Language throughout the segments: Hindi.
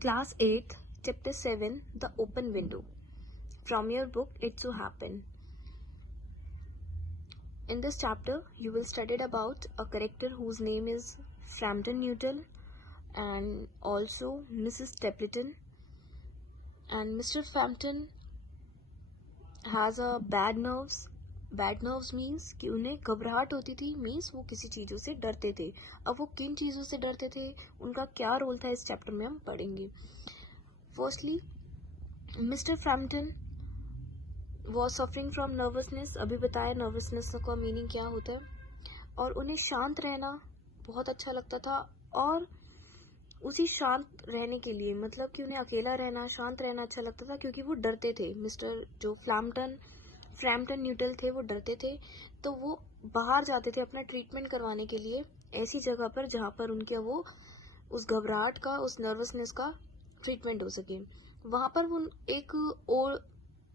Class 8th, Chapter 7, The Open Window. From your book, It So Happened. In this chapter, you will study about a character whose name is Frampton Newton and also Mrs. Stapleton. And Mr. Frampton has a bad nerves. Bad nerves means कि उन्हें घबराहट होती थी, मीन्स वो किसी चीज़ों से डरते थे. अब वो किन चीज़ों से डरते थे, उनका क्या रोल था, इस चैप्टर में हम पढ़ेंगे. Firstly, mister Frampton was suffering from nervousness. अभी बताया नर्वसनेस का मीनिंग क्या होता है. और उन्हें शांत रहना बहुत अच्छा लगता था. और उसी शांत रहने के लिए, मतलब कि उन्हें अकेला रहना, शांत रहना अच्छा लगता था, क्योंकि वो डरते थे. मिस्टर जो फ्रैम्पटन न्यूटन थे, वो डरते थे. तो वो बाहर जाते थे अपना ट्रीटमेंट करवाने के लिए ऐसी जगह पर जहाँ पर उनके वो उस घबराहट का, उस नर्वसनेस का ट्रीटमेंट हो सके. वहाँ पर वो एक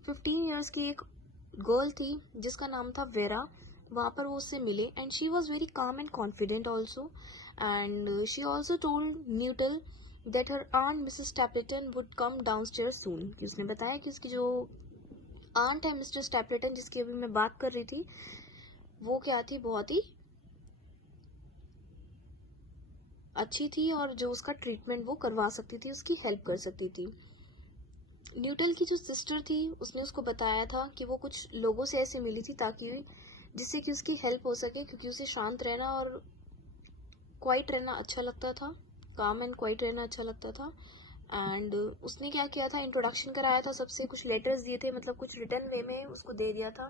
15 ईयर्स की एक गर्ल थी जिसका नाम था वेरा. वहाँ पर वो उससे मिले and she was very calm and confident also. And she also told Newton that her aunt Mrs Stapleton would come downstairs soon. कि उसने बताया कि उसकी जो आंट है मिस्टर स्टैपलेटन, जिसकी अभी मैं बात कर रही थी, वो क्या थी, बहुत ही अच्छी थी और जो उसका ट्रीटमेंट वो करवा सकती थी, उसकी हेल्प कर सकती थी. न्यूटन की जो सिस्टर थी, उसने उसको बताया था कि वो कुछ लोगों से ऐसे मिली थी ताकि जिससे कि उसकी हेल्प हो सके, क्योंकि उसे शांत रहना और क्वाइट रहना अच्छा लगता था, काम एंड क्वाइट रहना अच्छा लगता था. एंड उसने क्या किया था, इंट्रोडक्शन कराया था सबसे, कुछ लेटर्स दिए थे, मतलब कुछ रिटर्न वे में उसको दे दिया था.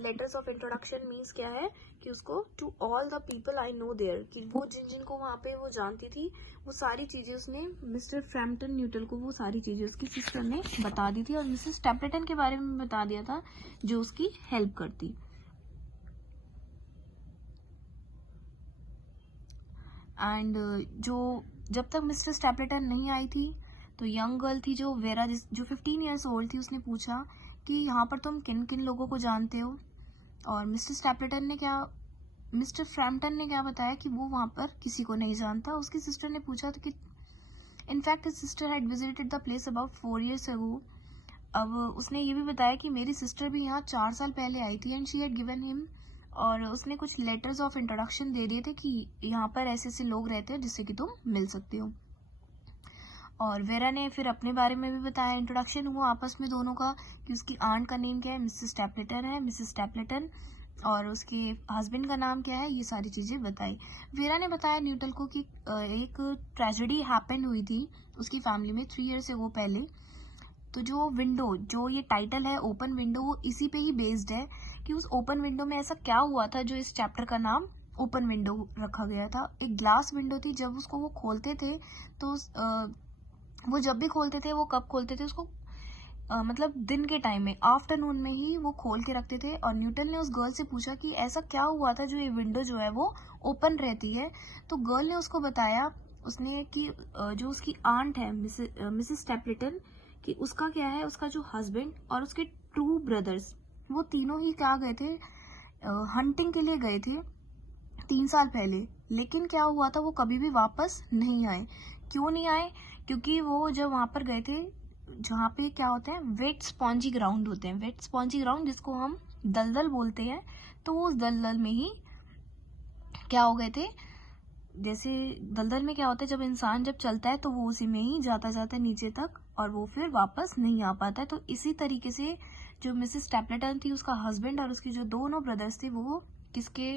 लेटर्स ऑफ इंट्रोडक्शन मीन्स क्या है कि उसको to all the people I know there, कि वो जिनको वहाँ पे वो जानती थी, वो सारी चीज़ें उसने मिस्टर फ्रैम्पटन न्यूटन को वो सारी चीज़ें उसकी सिस्टर ने बता दी थी. और मिसेस स्टैपलेटन के बारे में बता दिया था जो उसकी हेल्प करती. एंड जब तक मिस्टर स्टैपलेटन नहीं आई थी, तो यंग गर्ल थी जो वेरा, जो 15 ईयर्स ओल्ड थी, उसने पूछा कि यहाँ पर तुम किन किन लोगों को जानते हो. और मिस्टर फ्रैम्पटन ने क्या बताया कि वो वहाँ पर किसी को नहीं जानता. उसकी सिस्टर ने पूछा था कि in fact his sister had visited the place about 4 years ago. अब उसने ये भी बताया कि मेरी सिस्टर भी यहाँ 4 साल पहले आई थी and she had given him, और उसने कुछ लेटर्स ऑफ इंट्रोडक्शन दे दिए थे कि यहाँ पर ऐसे ऐसे लोग रहते हैं जिससे कि तुम मिल सकते हो. और वेरा ने फिर अपने बारे में भी बताया. इंट्रोडक्शन हुआ आपस में दोनों का कि उसकी आंट का नेम क्या है, मिसेस स्टैपलेटन, और उसके हस्बैंड का नाम क्या है, ये सारी चीज़ें बताई. वेरा ने बताया न्यूटन को कि एक ट्रेजेडी हैपन हुई थी उसकी फैमिली में 3 years से वो पहले. तो जो विंडो, जो ये टाइटल है ओपन विंडो, वो इसी पे ही बेस्ड है कि उस ओपन विंडो में ऐसा क्या हुआ था जो इस चैप्टर का नाम ओपन विंडो रखा गया था. एक ग्लास विंडो थी, जब उसको वो खोलते थे तो वो जब भी खोलते थे, वो कब खोलते थे उसको, मतलब दिन के टाइम में, आफ्टरनून में ही वो खोल के रखते थे. और न्यूटन ने उस गर्ल से पूछा कि ऐसा क्या हुआ था जो ये विंडो जो है वो ओपन रहती है. तो गर्ल ने उसको बताया, उसने कि जो उसकी आंट है मिसेस स्टैपलेटन, कि उसका क्या है, उसका जो हस्बैंड और उसके 2 ब्रदर्स, वो तीनों ही क्या गए थे, हंटिंग के लिए गए थे 3 साल पहले. लेकिन क्या हुआ था, वो कभी भी वापस नहीं आए. क्यों नहीं आए, क्योंकि वो जब वहाँ पर गए थे जहाँ पे क्या होते हैं, वेट स्पॉन्जी ग्राउंड होते हैं, वेट स्पॉन्जी ग्राउंड जिसको हम दलदल बोलते हैं, तो वो उस दलदल में ही क्या हो गए थे. जैसे दलदल में क्या होता है, जब इंसान जब चलता है तो वो उसी में ही जाता जाता है नीचे तक, और वो फिर वापस नहीं आ पाता है. तो इसी तरीके से जो मिसेस स्टैपलेटन थी, उसका हस्बैंड और उसके जो दोनों ब्रदर्स थे, वो किसके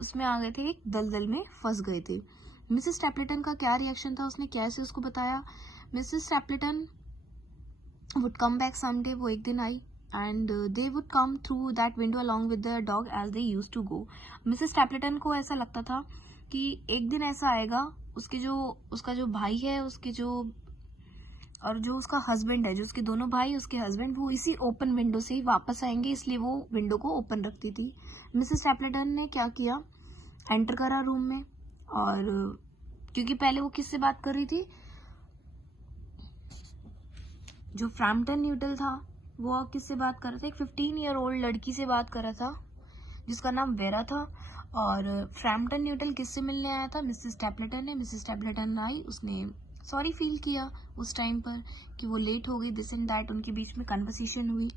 उसमें आ गए थे, एक दलदल में फंस गए थे. मिसेस स्टैपलेटन का क्या रिएक्शन था, उसने कैसे उसको बताया. Mrs Stapleton would come back someday, वो एक दिन आई and they would come through that window along with the dog as they used to go. Mrs Stapleton को ऐसा लगता था कि एक दिन ऐसा आएगा, उसका जो भाई है, उसके जो और जो उसका हस्बैंड है, जो उसके दोनों भाई, उसके हस्बैंड, वो इसी ओपन विंडो से ही वापस आएंगे, इसलिए वो विंडो को ओपन रखती थी. मिसेस स्टैपलेटन ने क्या किया, एंटर करा रूम में, और क्योंकि पहले वो किससे बात कर रही थी, जो फ्रैम्पटन न्यूटन था, वो किससे बात कर रहा था, एक 15 year old लड़की से बात कर रहा था जिसका नाम वेरा था. और फ्रैम्पटन न्यूटन किससे मिलने आया था, मिसेस स्टैपलेटन ने. मिसेस स्टैपलेटन आई, उसने सॉरी फील किया उस टाइम पर कि वो लेट हो गई, दिस एंड दैट, उनके बीच में कन्वर्सेशन हुई।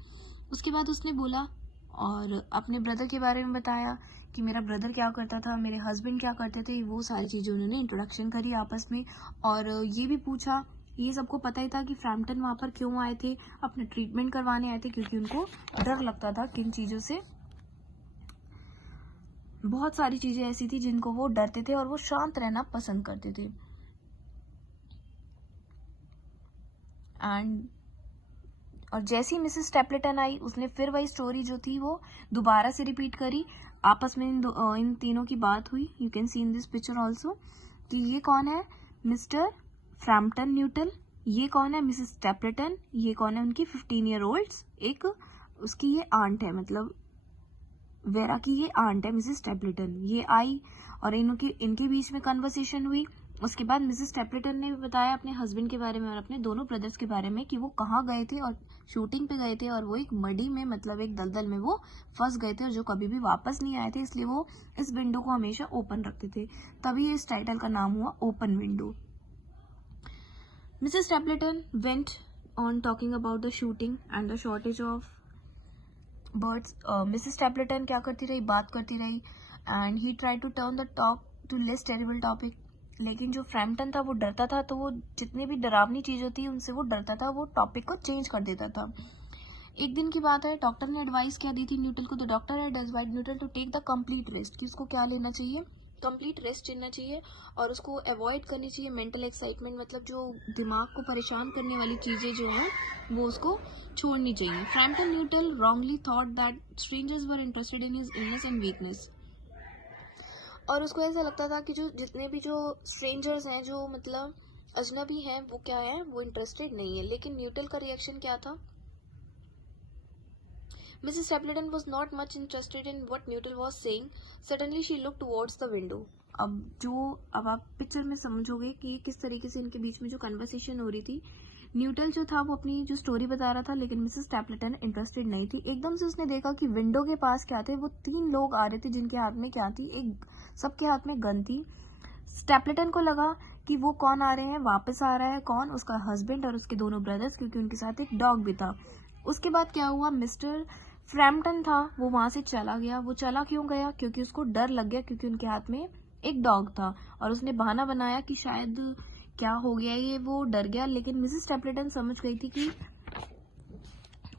उसके बाद उसने बोला और अपने ब्रदर के बारे में बताया कि मेरा ब्रदर क्या करता था, मेरे हस्बैंड क्या करते थे, वो सारी चीज़ें उन्होंने इंट्रोडक्शन करी आपस में। और ये भी पूछा, ये सबको पता ही था कि फ्रैम्पटन वहाँ पर क्यों आए थे, अपना ट्रीटमेंट करवाने आए थे, क्योंकि उनको डर लगता था किन चीज़ों से। बहुत सारी चीज़ें ऐसी थी जिनको वो डरते थे और वो शांत रहना पसंद करते थे। एंड और जैसी मिसेस स्टेपलेटन आई, उसने फिर वही स्टोरी जो थी वो दोबारा से रिपीट करी। आपस में इन तीनों की बात हुई। You can see in this picture also कि ये कौन है, मिस्टर फ्रैम्पटन न्यूटल, ये कौन है, मिसेस स्टेपलेटन, ये कौन है, उनकी 15 ईयर ओल्ड, एक उसकी ये आंट है, मतलब वेरा की ये आंट है मिसेस स्टेपलेटन। ये आई और इनके बीच में कन्वर्सेशन हुई। उसके बाद मिसेस स्टेपलेटन ने भी बताया अपने हस्बैंड के बारे में और अपने दोनों ब्रदर्स के बारे में कि वो कहाँ गए थे और शूटिंग पे गए थे और वो एक मडी में, मतलब एक दलदल में वो फंस गए थे और जो कभी भी वापस नहीं आए थे, इसलिए वो इस विंडो को हमेशा ओपन रखते थे। तभी इस टाइटल का नाम हुआ open window. Mrs Stapleton went on talking about the shooting and the shortage of birds. Mrs Stapleton क्या करती रही, बात करती रही and he try to turn the talk to less terrible topic. लेकिन जो फ्रैम्पटन था वो डरता था, तो वो जितनी भी डरावनी चीज़ होती है उनसे वो डरता था, वो टॉपिक को चेंज कर देता था। एक दिन की बात है, डॉक्टर ने एडवाइस क्या दी थी न्यूटल को, तो doctor had advised Newtal to take the complete rest, कि उसको क्या लेना चाहिए, कंप्लीट रेस्ट लेना चाहिए और उसको अवॉइड करनी चाहिए मेंटल एक्साइटमेंट, मतलब जो दिमाग को परेशान करने वाली चीज़ें जो हैं वो उसको छोड़नी चाहिए। Frampton neutral wrongly thought that strangers were interested in his illness and weakness, और उसको ऐसा लगता था कि जो जितने भी जो स्ट्रेंजर्स हैं, जो मतलब अजनबी हैं, वो क्या है, वो इंटरेस्टेड नहीं है। लेकिन न्यूटल का रिएक्शन क्या था, Mrs. Stapleton was not much interested in what Newton was saying. Suddenly she looked towards the window. अब आप पिक्चर में समझोगे कि किस तरीके से इनके बीच में जो कन्वर्सेशन हो रही थी। न्यूटन जो था वो अपनी जो स्टोरी बता रहा था, लेकिन मिसेस स्टैपलेटन इंटरेस्टेड नहीं थी। एकदम से उसने देखा कि विंडो के पास क्या थे, वो 3 लोग आ रहे थे जिनके हाथ में क्या थी, एक सबके हाथ में गन थी। स्टैपलेटन को लगा कि वो कौन आ रहे हैं, वापस आ रहा है कौन, उसका हस्बैंड और उसके दोनों ब्रदर्स, क्योंकि उनके साथ एक डॉग भी था। उसके बाद क्या हुआ, मिस्टर फ्रैम्पटन था वो वहां से चला गया। वो चला क्यों गया, क्योंकि उसको डर लग गया, क्योंकि उनके हाथ में एक डॉग था और उसने बहाना बनाया कि शायद क्या हो गया, ये वो डर गया। लेकिन मिसेस स्टैपलेटन समझ गई थी कि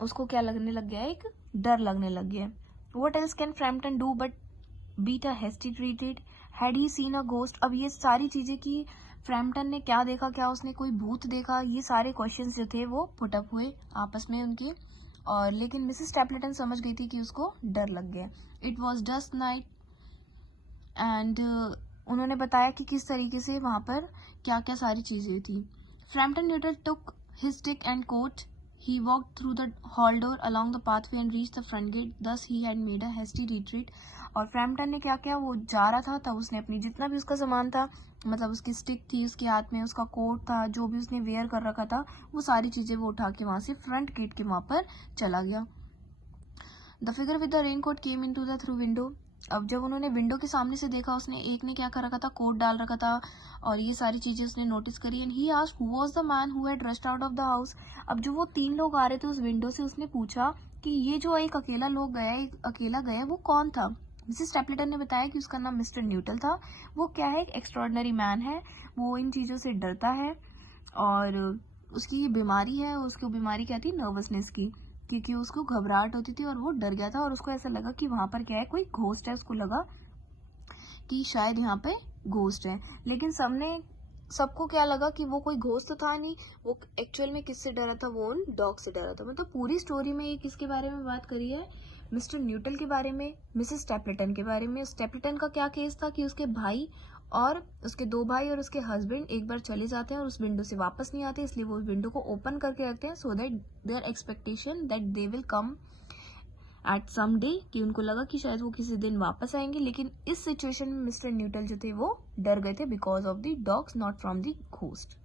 उसको क्या लगने लग गया, एक डर लगने लग गया। What else can Frampton do but beat a hasty retreat? Had he seen a ghost? अब ये सारी चीजें कि फ्रैम्पटन ने क्या देखा, क्या उसने कोई भूत देखा, ये सारे क्वेश्चंस जो थे वो पुटअप हुए आपस में उनके। और लेकिन मिसेस स्टैपलेटन समझ गई थी कि उसको डर लग गया। It was dust night and उन्होंने बताया कि किस तरीके से वहाँ पर क्या क्या सारी चीज़ें थी। Frampton Newtal took his stick and coat, he walked through the hall door along the pathway and reached the front gate. Thus he had made a hasty retreat. और फ्रैम्पटन ने क्या किया, वो जा रहा था तब उसने अपनी जितना भी उसका सामान था, मतलब उसकी स्टिक थी उसके हाथ में, उसका कोट था, जो भी उसने वेयर कर रखा था, वो सारी चीजें वो उठा के वहां से फ्रंट गेट के वहां पर चला गया। The figure with the raincoat came into the through window. अब जब उन्होंने विंडो के सामने से देखा, उसने एक ने क्या कर रखा था, कोट डाल रखा था और ये सारी चीजें उसने नोटिस करी। And he asked who was the man who had rushed out of the house. अब जो वो 3 लोग आ रहे थे उस विंडो से, उसने पूछा कि ये जो एक अकेला लोग गया, एक अकेला गया, वो कौन था। मिसेस स्टैपलेटन ने बताया कि उसका नाम मिस्टर न्यूटल था। वो क्या है, एक एक्स्ट्रॉर्डनरी मैन है, वो इन चीजों से डरता है और उसकी बीमारी है, उसको बीमारी क्या थी, नर्वसनेस की, क्योंकि उसको घबराहट होती थी और वो डर गया था और उसको ऐसा लगा कि वहां पर क्या है, कोई घोस्ट है। उसको लगा कि शायद यहाँ पे घोस्ट है। लेकिन सबको क्या लगा कि वो कोई घोस्ट तो था नहीं, वो एक्चुअल में किससे डरा था, वो उन डॉग से डरा था। मतलब पूरी स्टोरी में ये किसके बारे में बात करी है, मिस्टर न्यूटल के बारे में, मिसेस स्टैपलेटन के बारे में। स्टैपलेटन का क्या केस था कि उसके भाई और उसके 2 भाई और उसके हस्बैंड एक बार चले जाते हैं और उस विंडो से वापस नहीं आते, इसलिए वो उस विंडो को ओपन करके रखते हैं, so that their expectation that they will come at some day, कि उनको लगा कि शायद वो किसी दिन वापस आएंगे। लेकिन इस सिचुएशन में मिस्टर न्यूटल जो थे वो डर गए थे because of the dogs, not from the ghost.